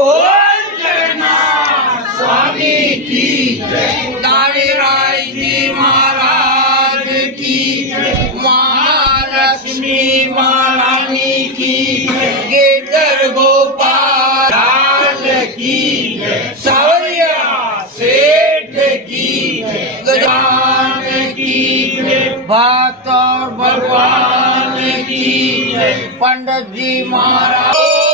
बोल जगन्नाथ स्वामी की जय। दाड़ीराय जी महाराज की जय। महालक्ष्मी महारानी की जय। गिरधर गोपाल लाल की जय। सावरिया सेठ की जय। गजान की जय। भक्त और भगवान की जय। पंडित जी महाराज